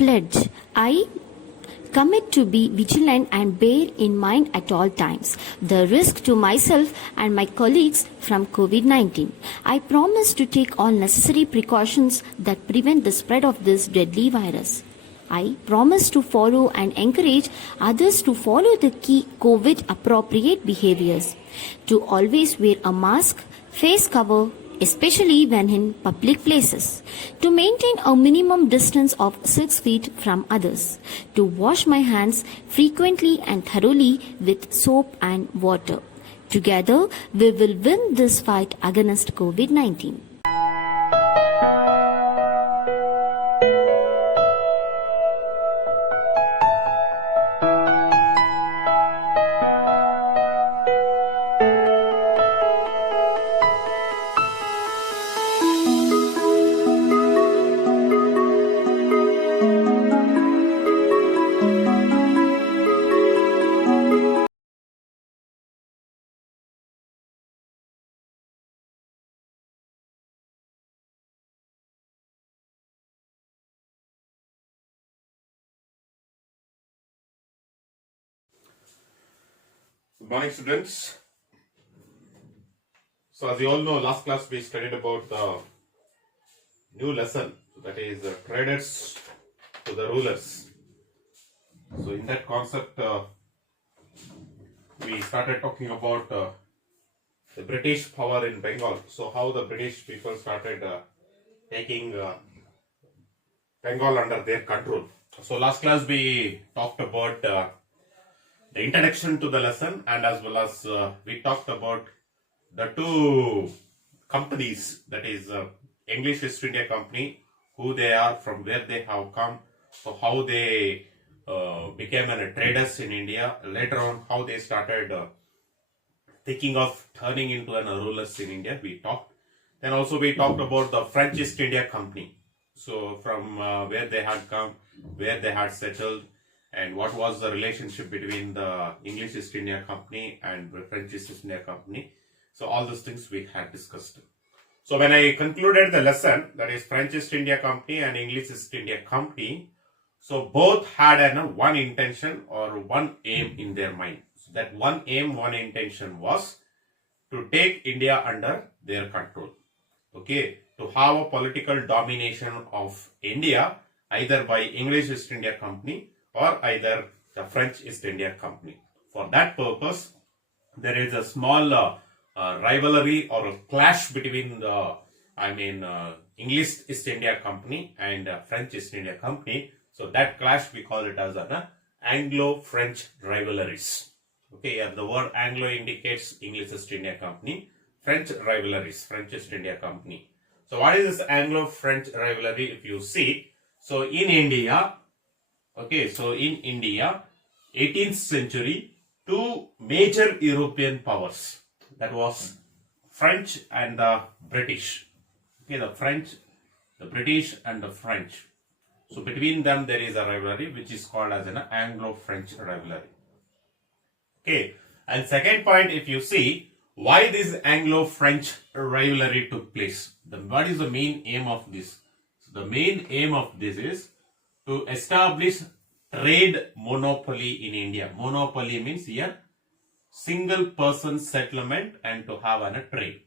Pledge. I commit to be vigilant and bear in mind at all times the risk to myself and my colleagues from COVID-19. I promise to take all necessary precautions that prevent the spread of this deadly virus. I promise to follow and encourage others to follow the key COVID appropriate behaviors, to always wear a mask, face cover, especially when in public places, to maintain a minimum distance of 6 feet from others, to wash my hands frequently and thoroughly with soap and water. Together, we will win this fight against COVID-19. Good morning, students. So, as you all know, last class we studied about the new lesson, that is traders to the rulers. So, in that concept, we started talking about the British power in Bengal. So, how the British people started taking Bengal under their control. So, last class we talked about the introduction to the lesson, and as well as we talked about the two companies, that is English East India Company, who they are, from where they have come, so how they became traders in India, later on how they started thinking of turning into rulers in India, we talked. Then also we talked about the French East India Company, so from where they had come, where they had settled, and what was the relationship between the English East India Company and the French East India Company. So all those things we had discussed. So when I concluded the lesson, that is French East India Company and English East India Company, so both had one intention or one aim in their mind. So that one aim, one intention was to take India under their control. Okay, to have a political domination of India either by English East India Company or either the French East India Company. For that purpose, there is a small rivalry or a clash between the English East India Company and French East India Company. So that clash we call it as an Anglo-French rivalries. Okay, yeah, the word Anglo indicates English East India Company, French rivalries, French East India Company. So what is this Anglo-French rivalry? If you see, so in India, okay, so in India, 18th century, two major European powers, that was French and the British. Okay, the French, the British and the French. So between them there is a rivalry which is called as an Anglo-French rivalry. Okay, and second point, if you see, why this Anglo-French rivalry took place? What is the main aim of this? So the main aim of this is to establish trade monopoly in India. Monopoly means here single person settlement and to have a trade.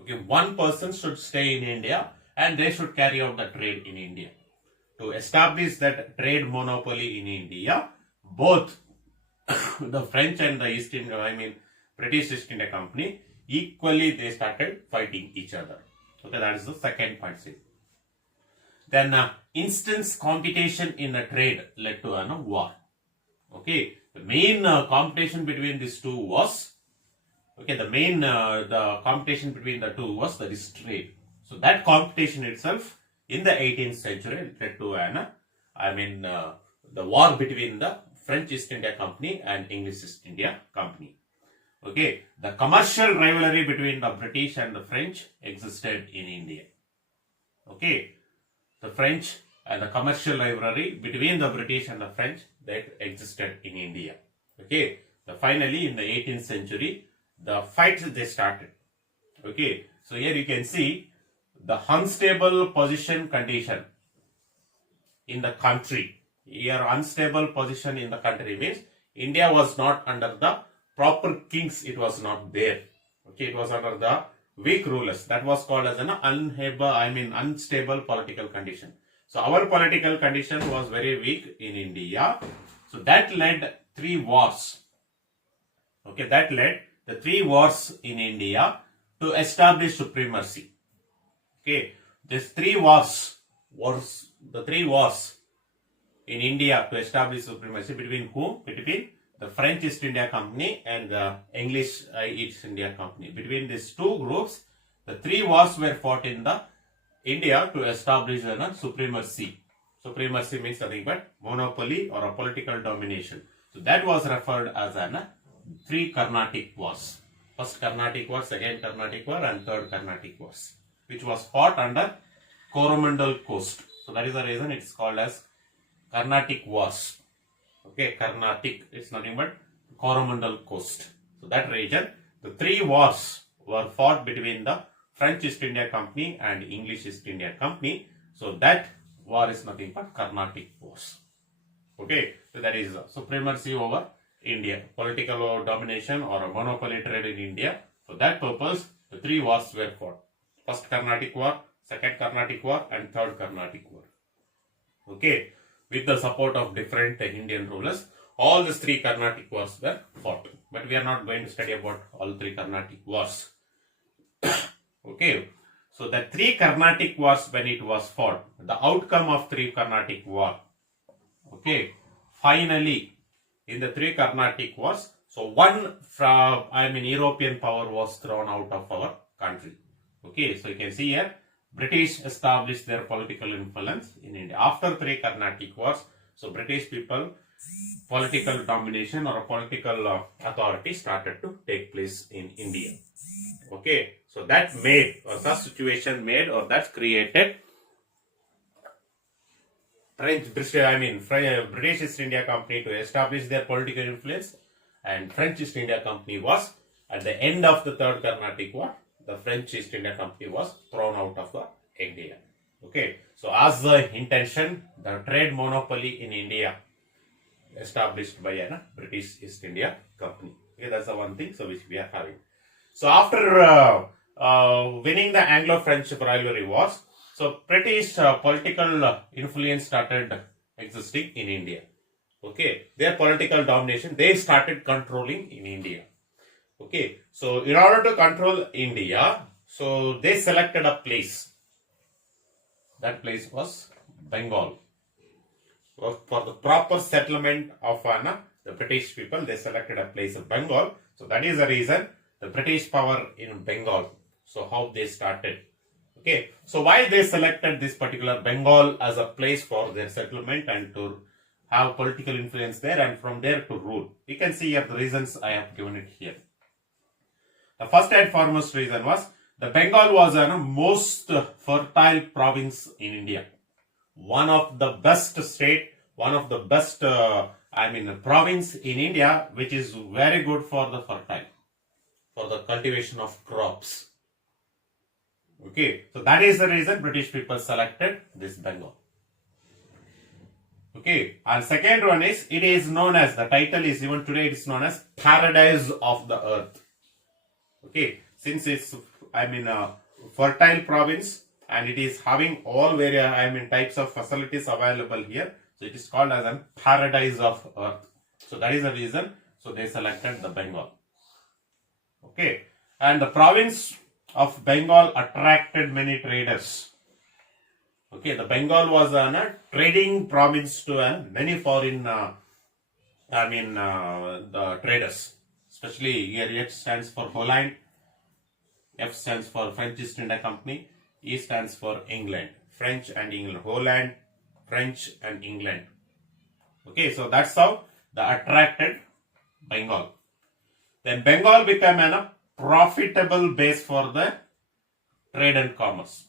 Okay, one person should stay in India and they should carry out the trade in India. To establish that trade monopoly in India, both the French and the British East India Company, equally they started fighting each other. Okay, that is the second point. Then instance competition in the trade led to a war. Okay, the main competition between these two was, okay, the competition between the two was that is trade. So that competition itself in the 18th century led to the war between the French East India Company and English East India Company. Okay, the commercial rivalry between the British and the French existed in India. Okay, the French and the commercial rivalry between the British and the French that existed in India. Okay, finally in the 18th century, the fights they started. Okay, so here you can see the unstable position condition. in the country. Your unstable position in the country means India was not under the proper kings, it was not there. Okay, it was under the weak rulers. That was called as an unstable political condition. So our political condition was very weak in India. So that led 3 wars. Okay, that led the 3 wars in India to establish supremacy. Okay, these 3 wars was the 3 wars in India to establish supremacy between whom? Between the French East India Company and the English East India Company. Between these 2 groups, the 3 wars were fought in the India to establish a supremacy. Supremacy means nothing but monopoly or a political domination. So that was referred as an 3 Carnatic wars. First Carnatic war, second Carnatic war and third Carnatic wars, which was fought under Coromandel coast. So that is the reason it's called as Carnatic wars. Okay, Carnatic, it's nothing but Coromandel coast. So that region, the 3 wars were fought between the French East India Company and English East India Company. So that war is nothing but Carnatic wars. Okay, so that is supremacy over India, political domination or a monopoly trade in India. For that purpose, the 3 wars were fought. First Carnatic war, second Carnatic war and third Carnatic war. Okay, with the support of different Indian rulers, all these 3 Carnatic wars were fought. But we are not going to study about all 3 Carnatic wars. Okay, so the 3 Carnatic wars, when it was fought, the outcome of 3 Carnatic war. Okay, finally, in the 3 Carnatic wars, so one from, European power was thrown out of our country. Okay, so you can see here, British established their political influence in India. After 3 Carnatic wars, so British people, political domination or a political authority started to take place in India. Okay, so that made, or such situation made, or that created British East India Company to establish their political influence, and French East India Company was, at the end of the third Carnatic war, the French East India Company was thrown out of the India. Okay, so as the intention, the trade monopoly in India established by a British East India Company. Okay, that's the one thing so which we are having. So after winning the Anglo-French rivalry wars, so British political influence started existing in India. Okay, their political domination, they started controlling in India. Okay, so in order to control India, so they selected a place. That place was Bengal. For the proper settlement of the British people, they selected a place of Bengal. So that is the reason the British power in Bengal. So how they started. Okay, so why they selected this particular Bengal as a place for their settlement and to have political influence there and from there to rule. You can see here the reasons I have given it here. The first and foremost reason was the Bengal was a most fertile province in India. One of the best state, one of the best province in India, which is very good for the fertile, for the cultivation of crops. Okay, so that is the reason British people selected this Bengal. Okay, and second one is, it is known as, the title is even today it is known as Paradise of the Earth. Okay, since it's a fertile province and it is having all various types of facilities available here, so it is called as a Paradise of Earth. So that is the reason, so they selected the Bengal. Okay, and the province of Bengal attracted many traders. Okay, the Bengal was a trading province to many foreign the traders. Especially here H stands for Holland, F stands for French East India Company, E stands for England. French and England. Holland, French and England. Okay, so that's how they attracted Bengal. Then Bengal became a profitable base for the trade and commerce.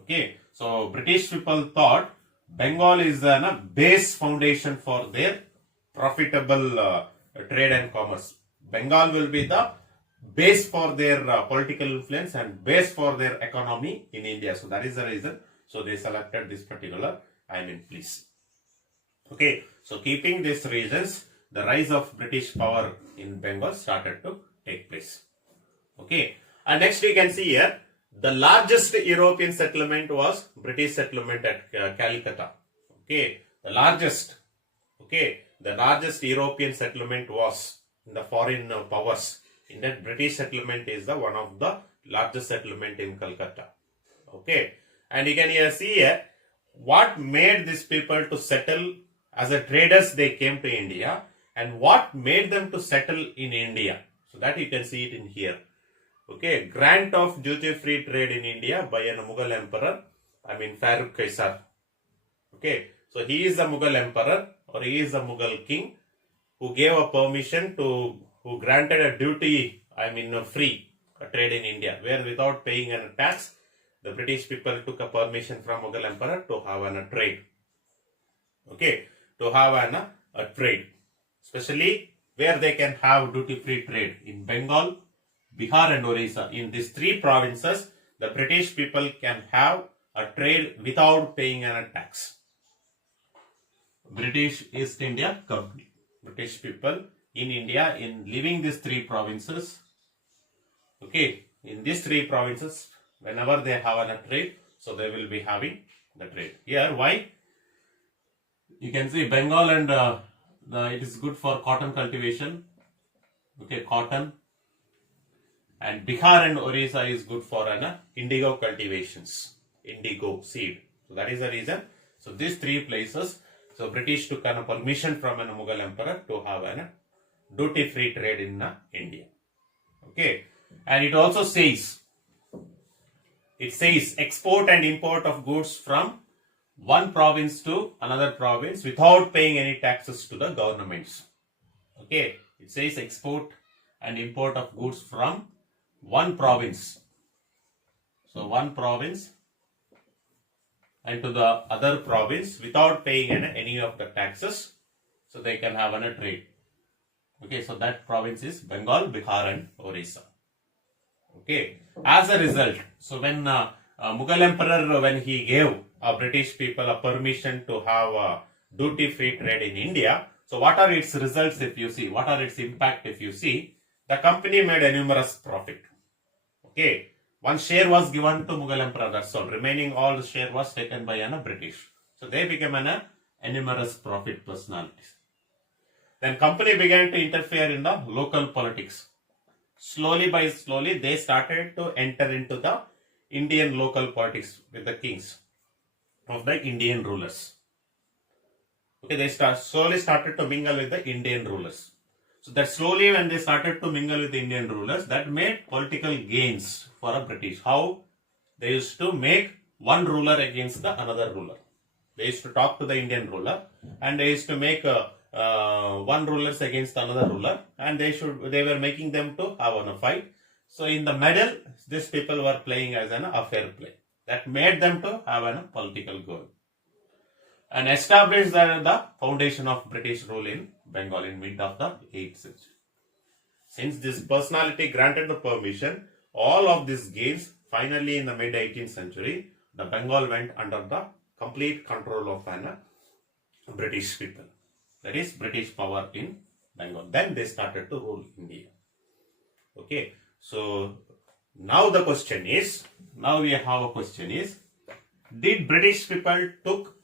Okay, so British people thought Bengal is a base foundation for their profitable trade and commerce. Bengal will be the base for their political influence and base for their economy in India. So that is the reason. So they selected this particular place. Okay, so keeping these reasons, the rise of British power in Bengal started to take place. Okay, and next you can see here, the largest European settlement was British settlement at Calcutta. Okay, the largest European settlement was in the foreign powers. In that, British settlement is the one of the largest settlement in Calcutta. Okay, and you can here see here what made these people to settle as a traders. They came to India, and what made them to settle in India. So that you can see it in here. Okay, grant of duty-free trade in India by a Mughal emperor. Farooq Kaisar. Okay, so he is the Mughal emperor, or he is the Mughal king, who gave a permission to, who granted a duty, free trade in India, where without paying a tax, the British people took a permission from Mughal emperor to have a trade. Okay, to have a trade, especially where they can have duty-free trade in Bengal, Bihar and Orissa. In these three provinces, the British people can have a trade without paying a tax. British East India Company. British people in India, in living these three provinces, okay, in these three provinces, whenever they have a trade, so they will be having the trade. Here, why? You can see Bengal and it is good for cotton cultivation. Okay, cotton. And Bihar and Orissa is good for indigo cultivations, indigo seed. So that is the reason. So these three places, so British took a permission from a Mughal emperor to have a duty-free trade in India. Okay, and it also says, export and import of goods from one province to another province without paying any taxes to the governments. Okay, it says export and import of goods from one province. So one province and to the other province without paying any of the taxes, so they can have a trade. Okay, so that province is Bengal, Bihar and Orissa. Okay, as a result, so when Mughal emperor, when he gave British people a permission to have duty-free trade in India, so what are its results if you see? What are its impact if you see? The company made a numerous profit. Okay, one share was given to Mughal emperor, that's all. Remaining all the share was taken by British. So they became a numerous profit personalities. Then company began to interfere in the local politics. Slowly by slowly, they started to enter into the Indian local politics with the kings of the Indian rulers. Okay, they slowly started to mingle with the Indian rulers. So that slowly when they started to mingle with the Indian rulers, that made political gains for a British. How? They used to make one ruler against the another ruler. They used to talk to the Indian ruler and they used to make one rulers against another ruler, and they were making them to have a fight. So in the middle, these people were playing as a fair play. That made them to have a political goal and established the foundation of British rule in Bengal in mid of the 8th century. Since this personality granted the permission, all of these gains, finally in the mid 18th century, the Bengal went under the complete control of British people. That is British power in Bengal. Then they started to rule India. Okay, so now we have a question is, did British people took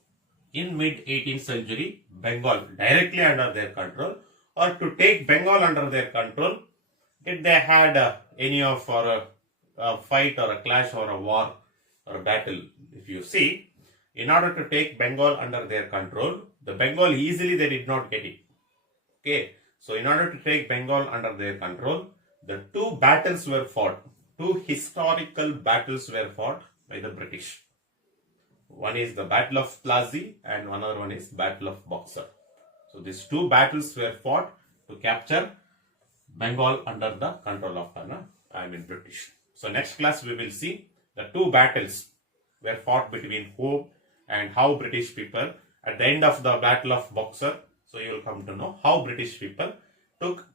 in mid 18th century Bengal directly under their control, or to take Bengal under their control, did they had any of a fight or a clash or a war or a battle? If you see, in order to take Bengal under their control, the Bengal easily they did not get it. Okay, so in order to take Bengal under their control, the two battles were fought. Two historical battles were fought by the British. One is the Battle of Plassey and another one is Battle of Boxer. So these two battles were fought to capture Bengal under the control of British. So next class we will see the two battles were fought between whom and how British people at the end of the Battle of Boxer. So you will come to know how British people took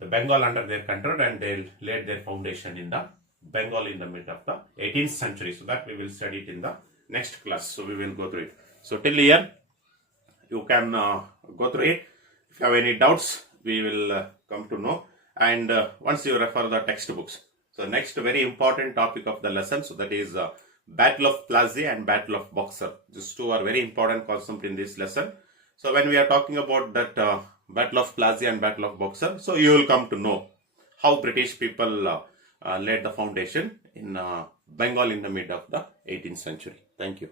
the Bengal under their control and they laid their foundation in the Bengal in the mid of the 18th century. So that we will study it in the next class. So we will go through it. So till here, You can go through it. If you have any doubts, we will come to know. And once you refer the textbooks. So next very important topic of the lesson, so that is Battle of Plassey and Battle of Boxer. These two are very important concepts in this lesson. So when we are talking about that Battle of Plassey and Battle of Boxer, so you will come to know how British people laid the foundation in Bengal in the mid of the 18th century. Thank you.